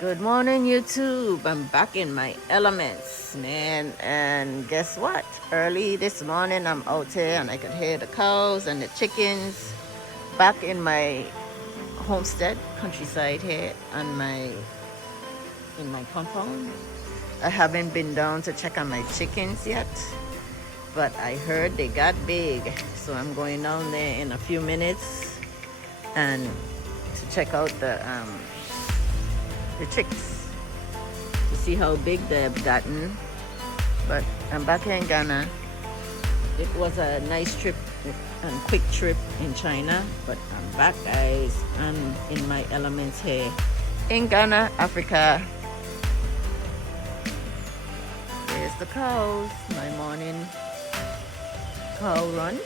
Good morning, YouTube. I'm back in my elements, man. And guess what? Early this morning, I'm out here and I could hear the cows and the chickens back in my homestead, countryside here on in my compound. I haven't been down to check on my chickens yet, but I heard they got big. So I'm going down there in a few minutes and to check out the chicks to see how big they've gotten. But I'm back here in Ghana. It was a nice trip and quick trip in China, but I'm back, guys. I'm in my elements here in Ghana, Africa. There's the cows, my morning cow run.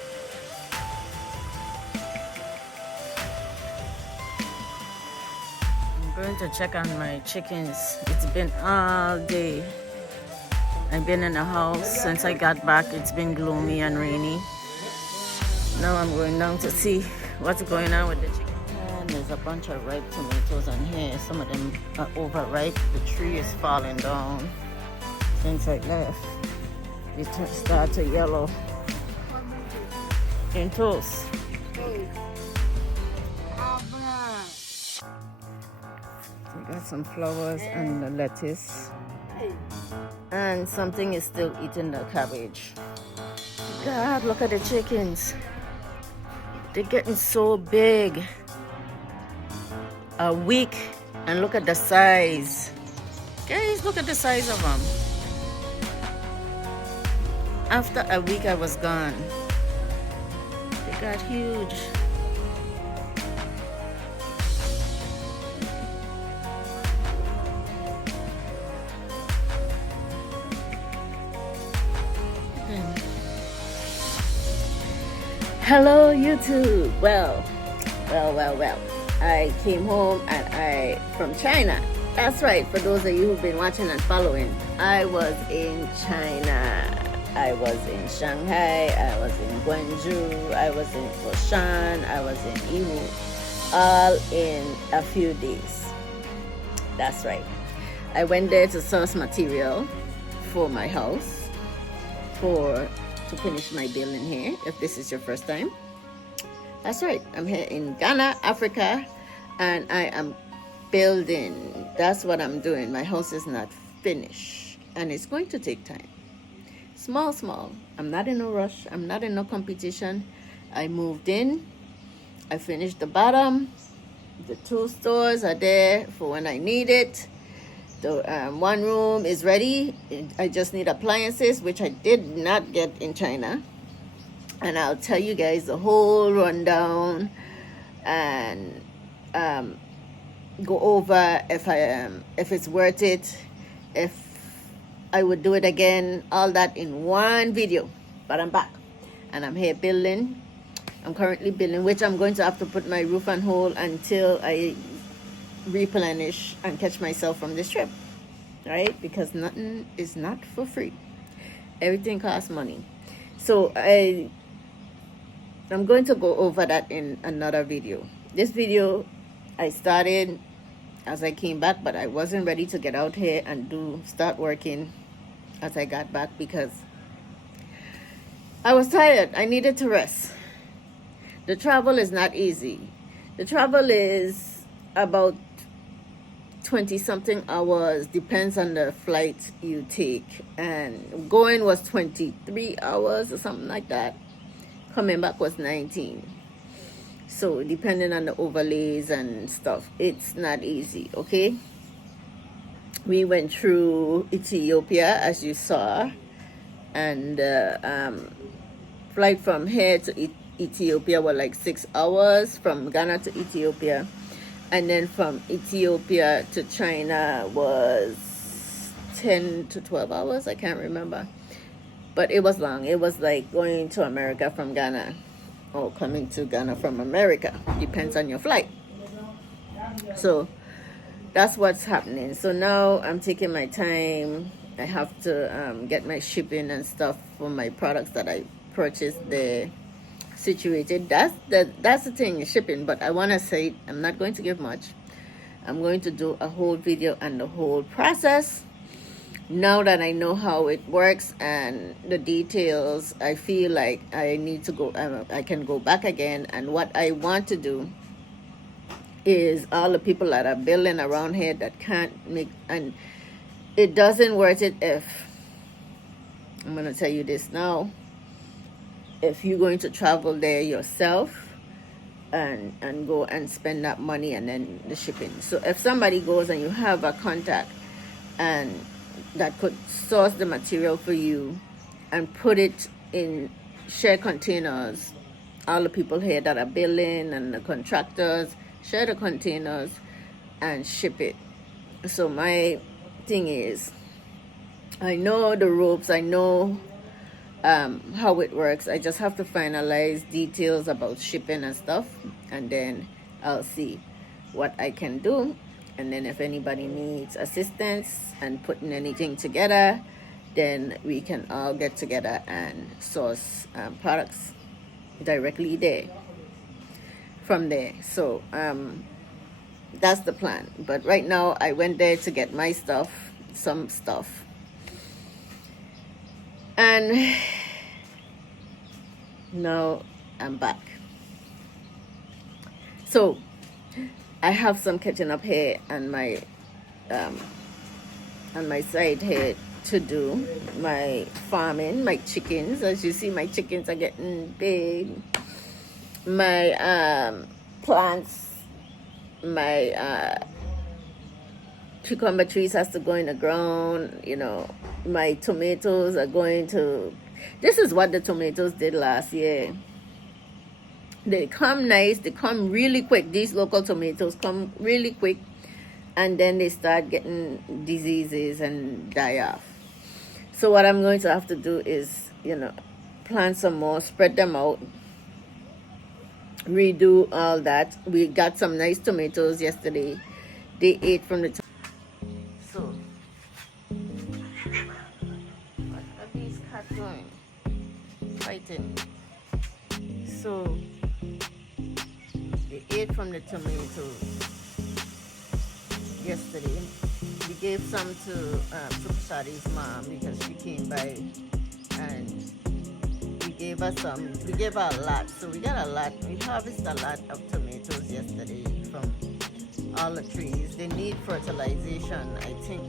I'm going to check on my chickens. It's been all day. I've been in the house since I got back. It's been gloomy and rainy. Now I'm going down to see what's going on with the chicken. And there's a bunch of ripe tomatoes on here. Some of them are overripe. The tree is falling down since I left. They start to yellow in toast. I got some flowers and the lettuce. And something is still eating the cabbage. God, look at the chickens. They're getting so big. A week, and look at the size. Guys, look at the size of them. After a week I was gone, they got huge. Hello, YouTube. Well. I came home and from China. That's right. For those of you who've been watching and following, I was in China. I was in Shanghai. I was in Guangzhou. I was in Foshan. I was in Yiwu. All in a few days. That's right. I went there to source material for my house to finish my building here. If this is your first time, that's right, I'm here in Ghana, Africa, and I am building. That's what I'm doing. My house is not finished and it's going to take time. Small. I'm not in a rush. I'm not in no competition. I moved in. I finished the bottom. The 2 stores are there for when I need it. The 1 room is ready. I just need appliances, which I did not get in China. And I'll tell you guys the whole rundown and go over if it's worth it, if I would do it again, all that in one video. But I'm back and I'm here building. I'm currently building, which I'm going to have to put my roof on hold until I replenish and catch myself from this trip, right? Because nothing is not for free. Everything costs money. So I'm going to go over that in another video. This video I started as I came back, but I wasn't ready to get out here and start working as I got back because I was tired. I needed to rest. The travel is not easy. The travel is about 20-something hours, depends on the flight you take. And going was 23 hours or something like that. Coming back was 19. So depending on the overlays and stuff, it's not easy, okay? We went through Ethiopia, as you saw. And flight from here to Ethiopia was like 6 hours, from Ghana to Ethiopia. And then from Ethiopia to China was 10 to 12 hours. I can't remember. But it was long. It was like going to America from Ghana or coming to Ghana from America. Depends on your flight. So that's what's happening. So now I'm taking my time. I have to get my shipping and stuff for my products that I purchased there situated. That's the thing, shipping. But I want to say I'm not going to give much I'm going to do a whole video on the whole process. Now that I know how it works and the details, I feel like I need to go, I can go back again. And what I want to do is all the people that are building around here that can't make, and it doesn't worth it if, I'm going to tell you this now, if you're going to travel there yourself and go and spend that money and then the shipping. So if somebody goes and you have a contact and that could source the material for you and put it in share containers, all the people here that are building and the contractors, share the containers and ship it. So my thing is, I know the ropes, I know how it works. I just have to finalize details about shipping and stuff, and then I'll see what I can do. And then if anybody needs assistance and putting anything together, then we can all get together and source products directly there from there. So that's the plan. But right now I went there to get my stuff, some stuff, and now I'm back. So I have some catching up here on my side here to do. My farming, my chickens, as you see, my chickens are getting big. My plants, my cucumber trees has to go in the ground. You know, my tomatoes are going to, this is what the tomatoes did last year. They come nice, they come really quick. These local tomatoes come really quick, and then they start getting diseases and die off. So what I'm going to have to do is, you know, plant some more, spread them out, redo all that. We got some nice tomatoes yesterday. They ate from the so what are these cats doing? Fighting. So they ate from the tomatoes yesterday. We gave some to Shadi's mom because she came by, and we gave her some. We gave her a lot, so we got a lot. We harvested a lot of tomatoes yesterday from all the trees. They need fertilization. I think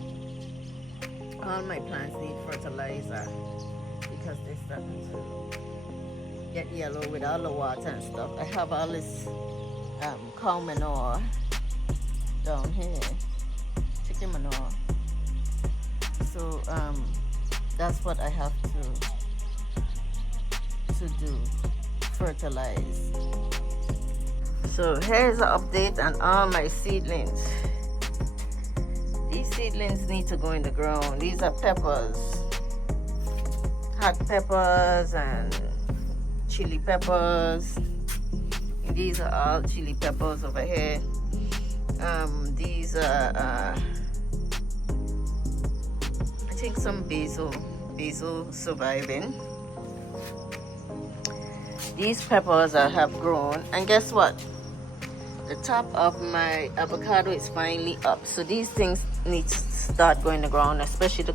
all my plants need fertilizer because they're starting to get yellow with all the water and stuff. I have all this cow manure down here, chicken manure. So that's what I have to do, fertilize. So here's an update on all my seedlings. These seedlings need to go in the ground. These are peppers, hot peppers and chili peppers. These are all chili peppers over here. These are I think some basil surviving. These peppers have grown, and guess what? The top of my avocado is finally up. So these things need to start going to the ground, especially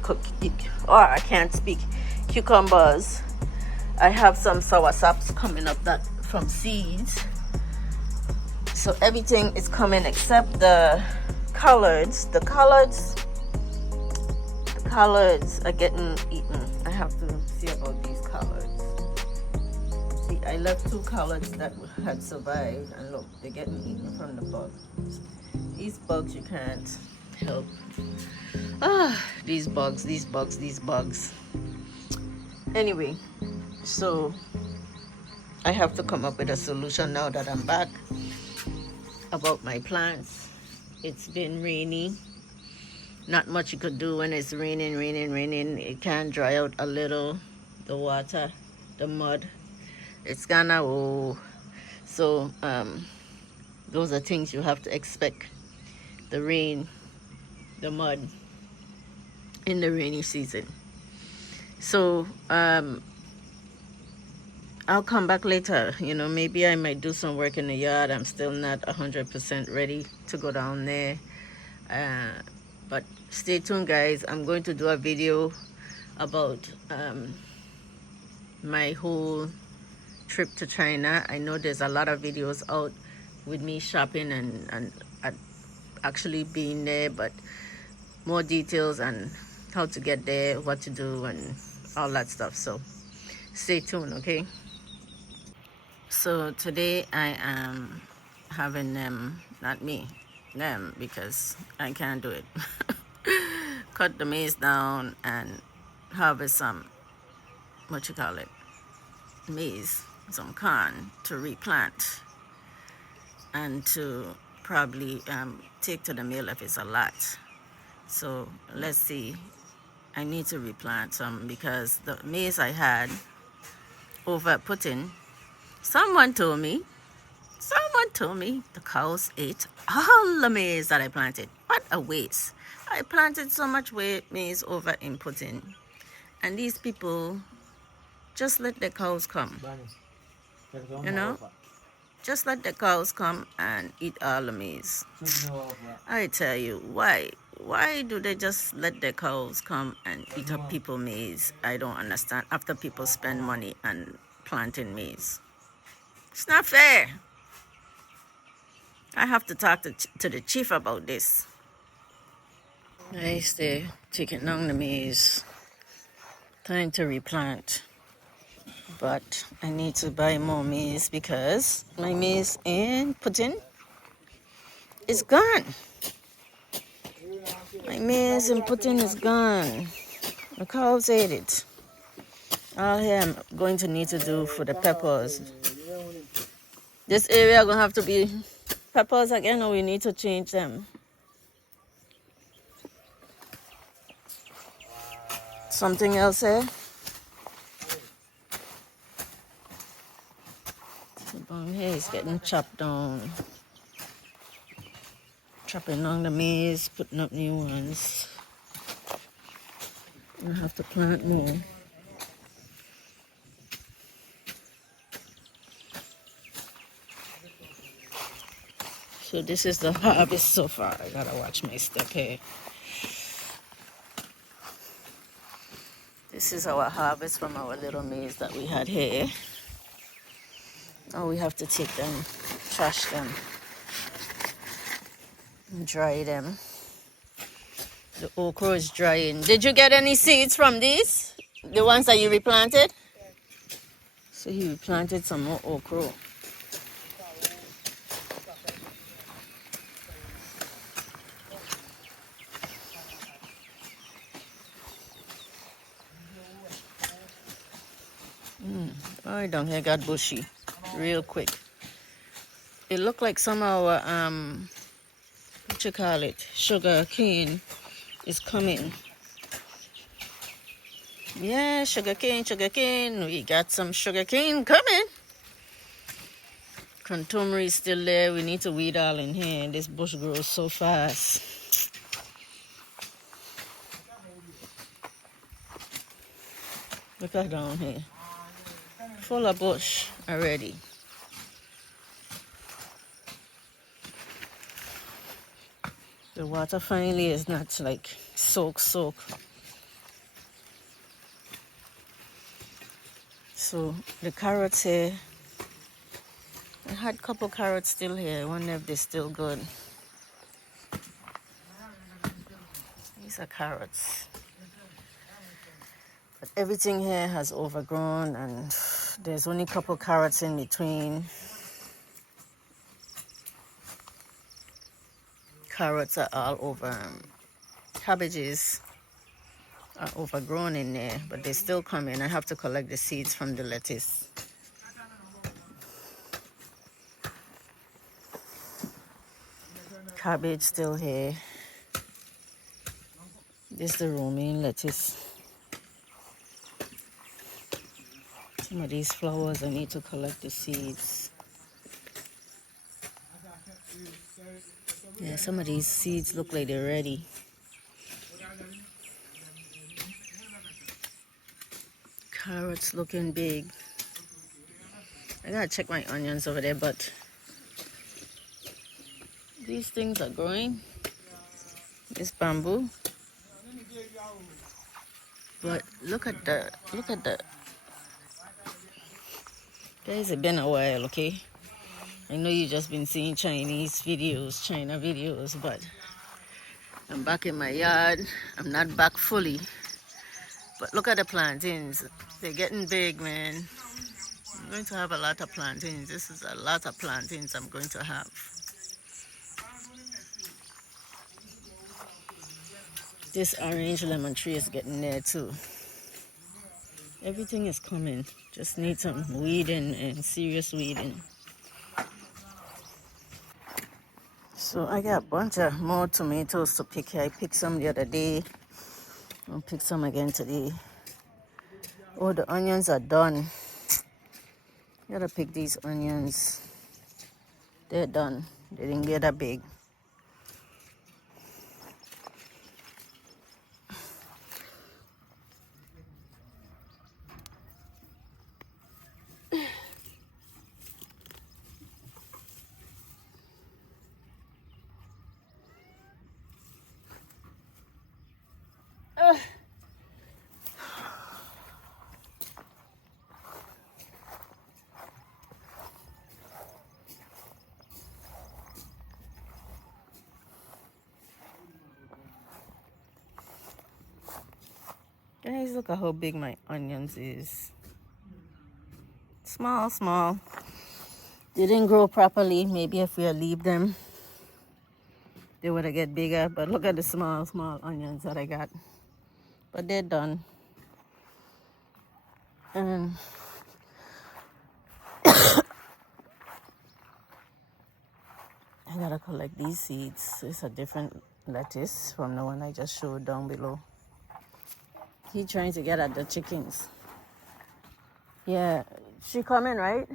I can't speak, cucumbers. I have some soursaps coming up that from seeds. So everything is coming except the collards. The collards are getting eaten. I have to see about these collards. See, I left 2 collards that had survived, and look, they're getting eaten from the bugs. These bugs you can't help. These bugs. Anyway, so I have to come up with a solution now that I'm back about my plants. It's been rainy. Not much you could do when it's raining. It can dry out a little. The water, the mud, it's gonna so those are things you have to expect. The rain, the mud in the rainy season. So I'll come back later. You know, maybe I might do some work in the yard. I'm still not 100% ready to go down there. But stay tuned, guys. I'm going to do a video about my whole trip to China. I know there's a lot of videos out with me shopping and actually being there, but more details and how to get there, what to do, and all that stuff. So stay tuned, okay? So today I am having them, not me, them, because I can't do it. Cut the maize down and harvest some, what you call it, maize, some corn to replant and to probably take to the mill if it's a lot. So let's see. I need to replant some because the maize I had over put in, someone told me the cows ate all the maize that I planted. What a waste. I planted so much maize over inputting, and these people just let the cows come. You know? Just let the cows come and eat all the maize. I tell you, why? Why do they just let the cows come and eat up people's maize? I don't understand. After people spend money on planting maize. It's not fair. I have to talk to the chief about this. I stay taking down the maize. Time to replant. But I need to buy more maize because my maize in Putin is gone. My maize in Putin is gone. The cows ate it. All here I'm going to need to do for the peppers. This area gonna have to be peppers again, or we need to change them. Something else here? The bone here is getting chopped down. Chopping down the maize, putting up new ones. I have to plant more. So this is the harvest so far. I gotta watch my step here. This is our harvest from our little maize that we had here. Now we have to take them, trash them, and dry them. The okra is drying. Did you get any seeds from these? The ones that you replanted? So he replanted some more okra. Oh, down here got bushy real quick. It looked like some of our what you call it, sugar cane is coming. Yeah, sugar cane. We got some sugar cane coming. Contumely is still there. We need to weed all in here. This bush grows so fast. Look at down here. Full of bush already. The water finally is not like soak. So the carrots here, I had a couple carrots still here. I wonder if they're still good. These are carrots. But everything here has overgrown and there's only a couple carrots in between. Carrots are all over. Cabbages are overgrown in there, but they still come in. I have to collect the seeds from the lettuce. Cabbage still here. This is the romaine lettuce. Some of these flowers, I need to collect the seeds. Yeah, some of these seeds look like they're ready. Carrots looking big. I gotta check my onions over there, but these things are growing. It's bamboo. But look at the, guys, it's been a while, okay? I know you just been seeing Chinese videos, China videos, but I'm back in my yard. I'm not back fully, but look at the plantains. They're getting big, man. I'm going to have a lot of plantains. This is a lot of plantains I'm going to have. This orange lemon tree is getting there too. Everything is coming. Just need some weeding and serious weeding. So I got a bunch of more tomatoes to pick here. I picked some the other day. I'll pick some again today. Oh, the onions are done. Gotta pick these onions. They're done. They didn't get that big. Guys, look at how big my onions is. Small, small. They didn't grow properly. Maybe if we leave them, they would have get bigger. But look at the small, small onions that I got. But they're done. And I gotta collect these seeds. It's a different lettuce from the one I just showed down below. He trying to get at the chickens. Yeah, she coming, right?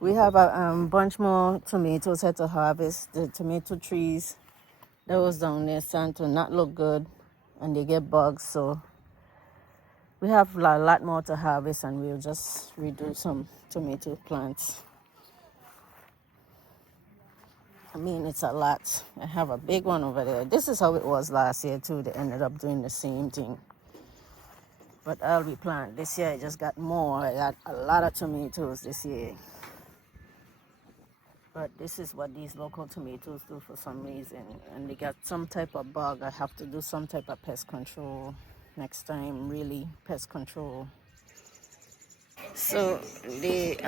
We have a bunch more tomatoes here to harvest. The tomato trees that was down there starting to not look good, and they get bugs. So we have a lot more to harvest, and we'll just redo some tomato plants. I mean, it's a lot. I have a big one over there. This is how it was last year too. They ended up doing the same thing. But I'll be planting this year. I just got more. I got a lot of tomatoes this year. But this is what these local tomatoes do for some reason. And they got some type of bug. I have to do some type of pest control next time, really pest control. So they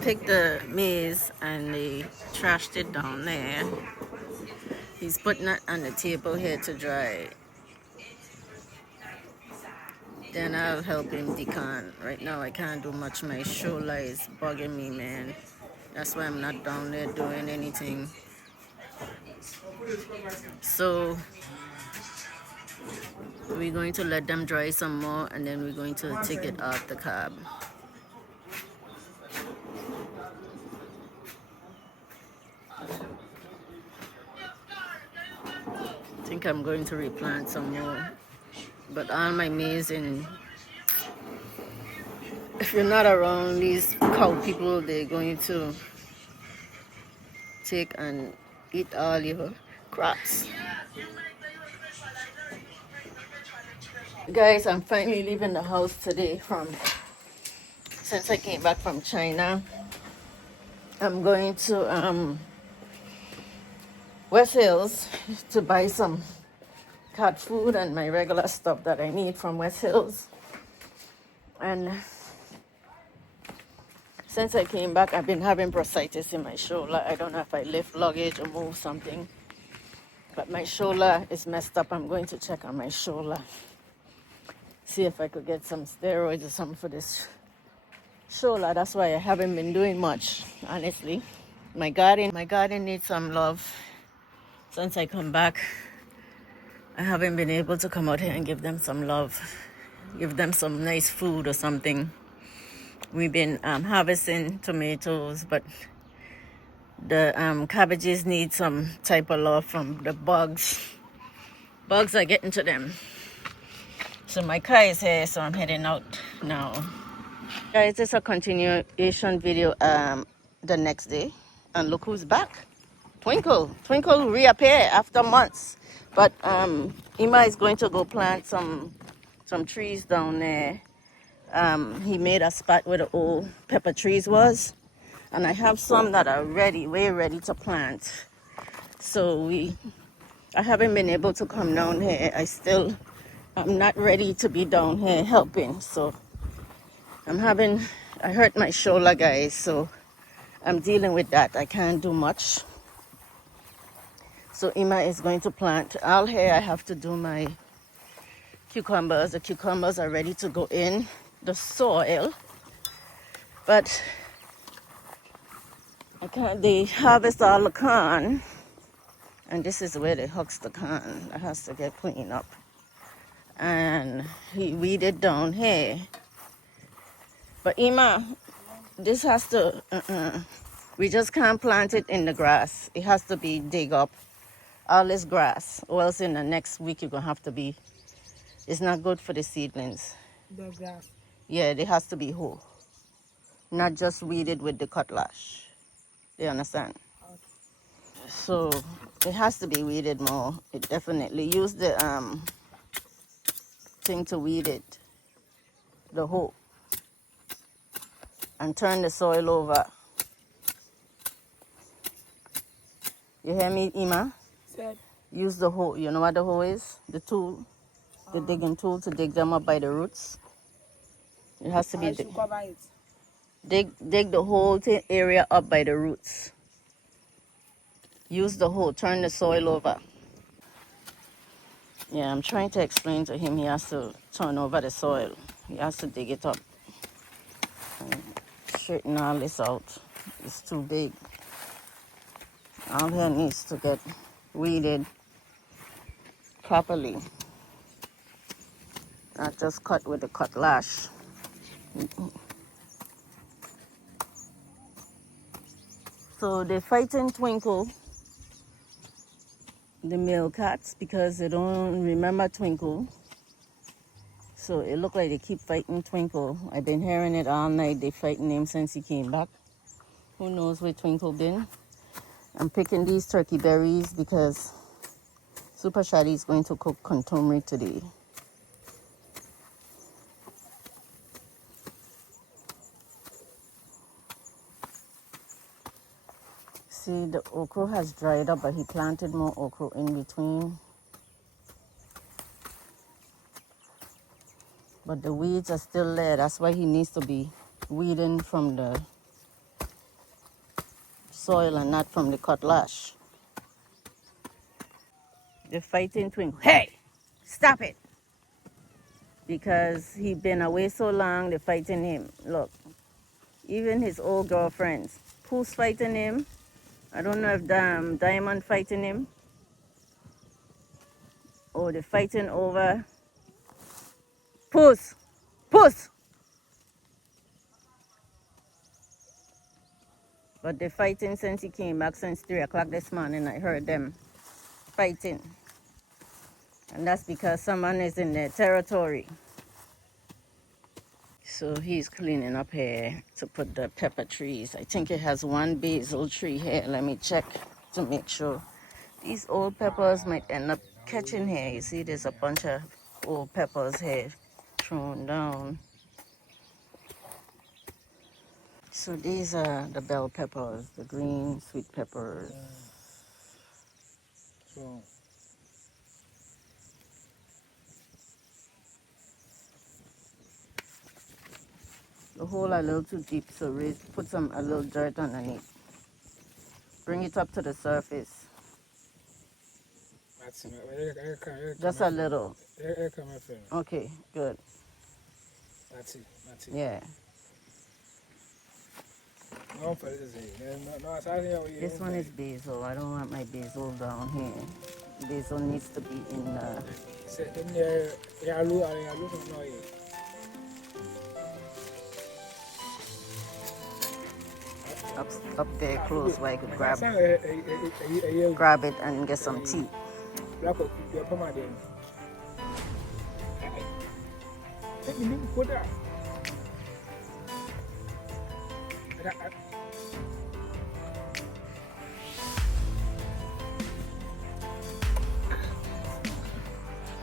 picked the maize and they trashed it down there. He's putting it on the table here to dry. Then I'll help him decant. Right now I can't do much. My shoulder is bugging me, man. That's why I'm not down there doing anything. So we're going to let them dry some more, and then we're going to take it off the cob. I think I'm going to replant some more. But all my maize, and if you're not around these cow people, they're going to take and eat all your crops. Guys, I'm finally leaving the house today since I came back from China. I'm going to West Hills to buy some cat food and my regular stuff that I need from West Hills. And since I came back, I've been having bursitis in my shoulder. I don't know if I lift luggage or move something, but my shoulder is messed up. I'm going to check on my shoulder, see if I could get some steroids or something for this shoulder. That's why I haven't been doing much, honestly. My garden needs some love. Since I come back, I haven't been able to come out here and give them some love, give them some nice food or something. We've been harvesting tomatoes, but the cabbages need some type of love from the bugs. Bugs are getting to them. So my car is here, so I'm heading out now. Guys, this is a continuation video the next day. And look who's back. Twinkle reappear after months. But Ima is going to go plant some trees down there. He made a spot where the old pepper trees was, and I have some that are ready, way ready to plant. So I haven't been able to come down here. I'm not ready to be down here helping. So I hurt my shoulder, guys. So I'm dealing with that. I can't do much. So Ima is going to plant. All here I have to do my cucumbers. The cucumbers are ready to go in the soil. But they harvest all the corn. And this is where they hucks the corn. That has to get cleaned up. And he weeded down here. But Ima, this has to, we just can't plant it in the grass. It has to be dig up all this grass, or else in the next week you're gonna have to be, it's not good for the seedlings. The grass. Yeah, it has to be whole, not just weeded with the cutlash. You understand? Okay. So it has to be weeded more. It definitely use the thing to weed it, the hoe, and turn the soil over. You hear me, Ima? Said. Use the hoe. You know what the hoe is? The tool, the digging tool to dig them up by the roots. It has to be Cover it. dig the whole area up by the roots. Use the hoe. Turn the soil over. Yeah, I'm trying to explain to him he has to turn over the soil. He has to dig it up and straighten all this out. It's too big. All here needs to get weeded properly. Not just cut with a cutlash. So they're fighting Twinkle, the male cats, because they don't remember Twinkle. So it looked like they keep fighting Twinkle. I've been hearing it all night. They fighting him since he came back. Who knows where Twinkle been? I'm picking these turkey berries because Super Shadi is going to cook contomere today. See, the okra has dried up, but he planted more okra in between. But the weeds are still there. That's why he needs to be weeding from the soil and not from the cutlash. They're fighting Twinkle. Hey, stop it! Because he been away so long, they're fighting him. Look, even his old girlfriends. Who's fighting him? I don't know if Diamond fighting him. Or they're fighting over Puss. Puss! But they're fighting since he came back, since 3 o'clock this morning. I heard them fighting. And that's because someone is in their territory. So he's cleaning up here to put the pepper trees. I think it has one basil tree here. Let me check to make sure. These old peppers might end up catching here. You see there's a bunch of old peppers here thrown down. So these are the bell peppers, the green sweet peppers. So. The hole a little too deep, so put a little dirt underneath. Bring it up to the surface. Just a little. Okay, good. That's it. Yeah. This one is basil. I don't want my basil down here. Basil needs to be in up there close where I could grab it and get some tea.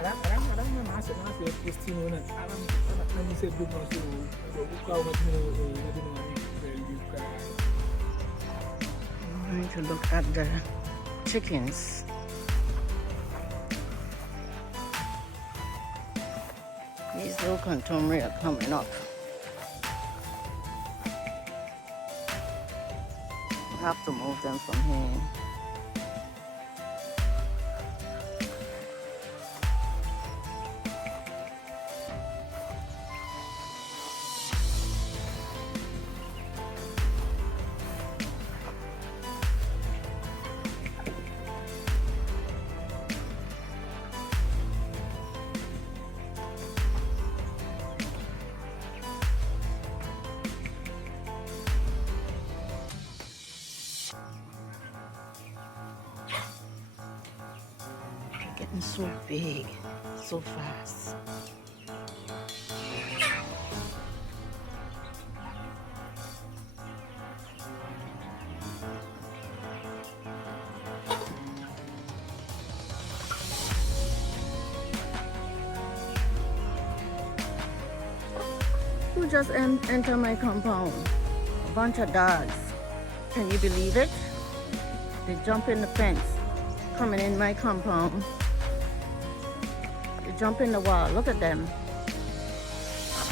Alam masuk Kristino na alam ni sebelum masuk buka umat I'm going to look at the chickens. These little contumely are coming up. I have to move them from here. Getting so big, so fast. Who just entered my compound? A bunch of dogs. Can you believe it? They jump in the fence, coming in my compound. Jump in the wall. Look at them.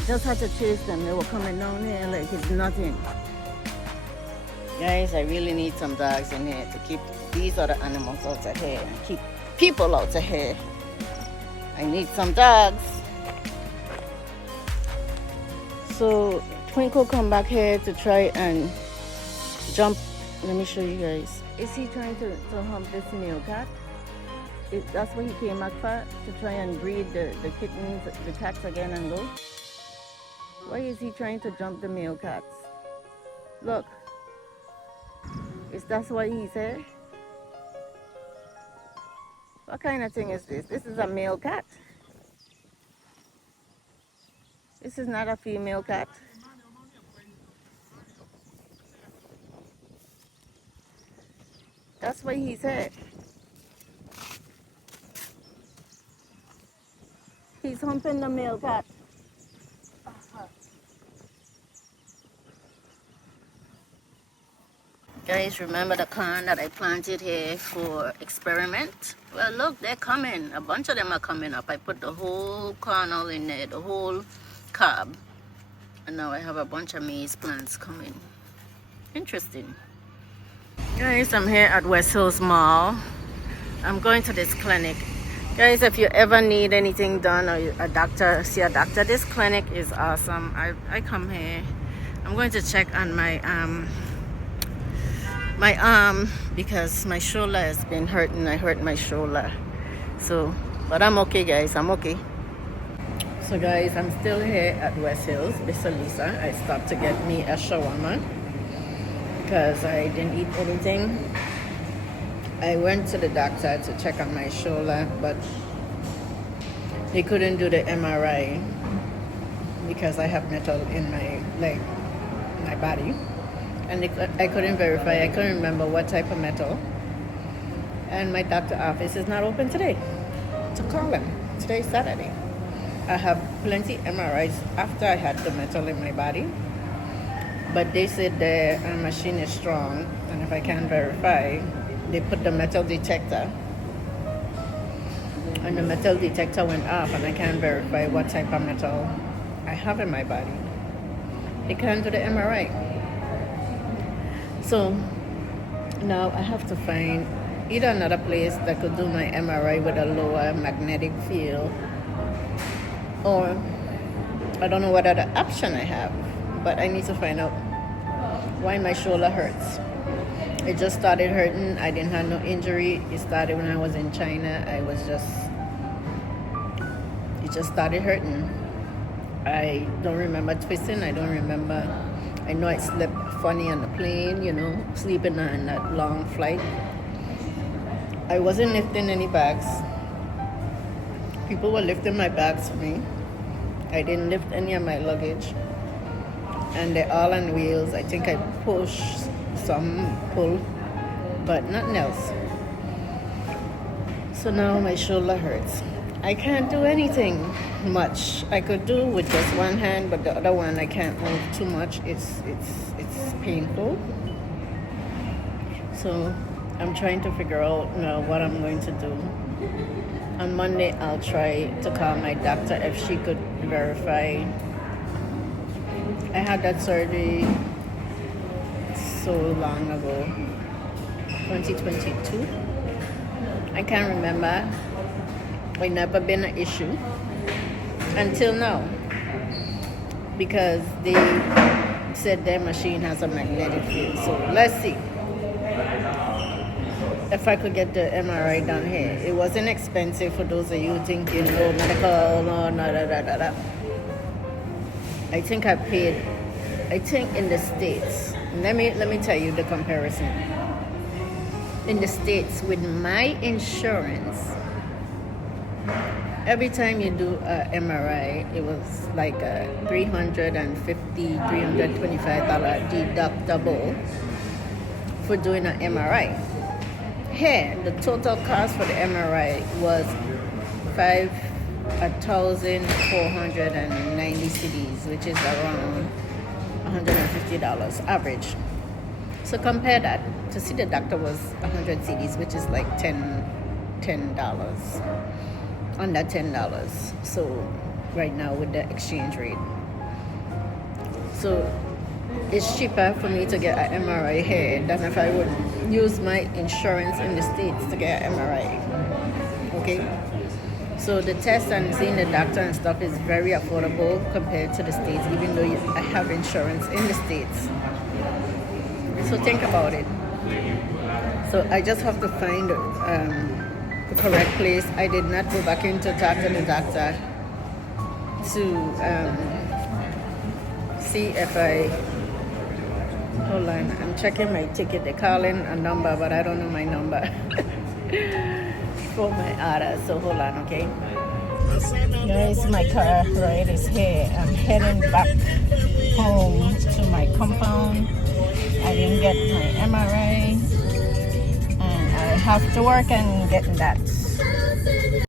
Just had to chase them. They were coming down here like it's nothing. Guys, I really need some dogs in here to keep these other animals out of here and keep people out of here. I need some dogs. So Twinkle come back here to try and jump. Let me show you guys. Is he trying to hump this male cat? That's what he came back for, to try and breed the kittens, the cats again and go. Why is he trying to jump the male cats? Look, is that what he said? What kind of thing is this? This is a male cat. This is not a female cat. That's what he said. He's humping the male cat. Guys, remember the corn that I planted here for experiment? Well, look, they're coming. A bunch of them are coming up. I put the whole kernel in there, the whole cob. And now I have a bunch of maize plants coming. Interesting. Guys, I'm here at West Hills Mall. I'm going to this clinic. Guys, if you ever need anything done or see a doctor, this clinic is awesome. I come here. I'm going to check on my arm because my shoulder has been hurting. I hurt my shoulder. So, but I'm okay, guys. I'm okay. So, guys, I'm still here at West Hills, Mr. Lisa. I stopped to get me a shawarma because I didn't eat anything. I went to the doctor to check on my shoulder, but they couldn't do the MRI because I have metal in my leg, my body. And I couldn't verify. I couldn't remember what type of metal. And my doctor's office is not open today to call them. Today's Saturday. I have plenty MRIs after I had the metal in my body. But they said the machine is strong, and if I can't verify, they put the metal detector, and the metal detector went off, and I can't verify what type of metal I have in my body. They can't do the MRI. So now I have to find either another place that could do my MRI with a lower magnetic field, or I don't know what other option I have, but I need to find out why my shoulder hurts. It just started hurting. I didn't have no injury. It started when I was in China. It just started hurting. I don't remember twisting. I don't remember. I know I slept funny on the plane, sleeping on that long flight. I wasn't lifting any bags. People were lifting my bags for me. I didn't lift any of my luggage. And they're all on wheels. I think I pushed some, pull, but nothing else. So now my shoulder hurts. I can't do anything much. I could do with just one hand, but the other one I can't move too much. It's painful. So I'm trying to figure out now what I'm going to do. On Monday, I'll try to call my doctor if she could verify. I had that surgery so long ago, 2022. I can't remember. It never been an issue until now, because they said their machine has a magnetic field. So let's see if I could get the MRI done here. It wasn't expensive for those of you thinking, oh, medical, no, da. I think I paid, in the States, let me tell you the comparison. In the States, with my insurance, every time you do a MRI, it was like a $325 deductible for doing an MRI. Here, the total cost for the MRI was 1,490 cedis, which is around $150 average. So compare that. To see the doctor was 100 cedis, which is like $10. Under $10. So right now with the exchange rate. So it's cheaper for me to get an MRI here than if I would use my insurance in the States to get an MRI. Okay? So the test and seeing the doctor and stuff is very affordable compared to the States, even though I have insurance in the States. So think about it. So I just have to find the correct place. I did not go back in to talk to the doctor to see if hold on, I'm checking my ticket. They're calling a number, but I don't know my number for my order. So hold on, okay? Guys, my car ride is here. I'm heading back home to my compound. I didn't get my MRI, and I have to work on getting that.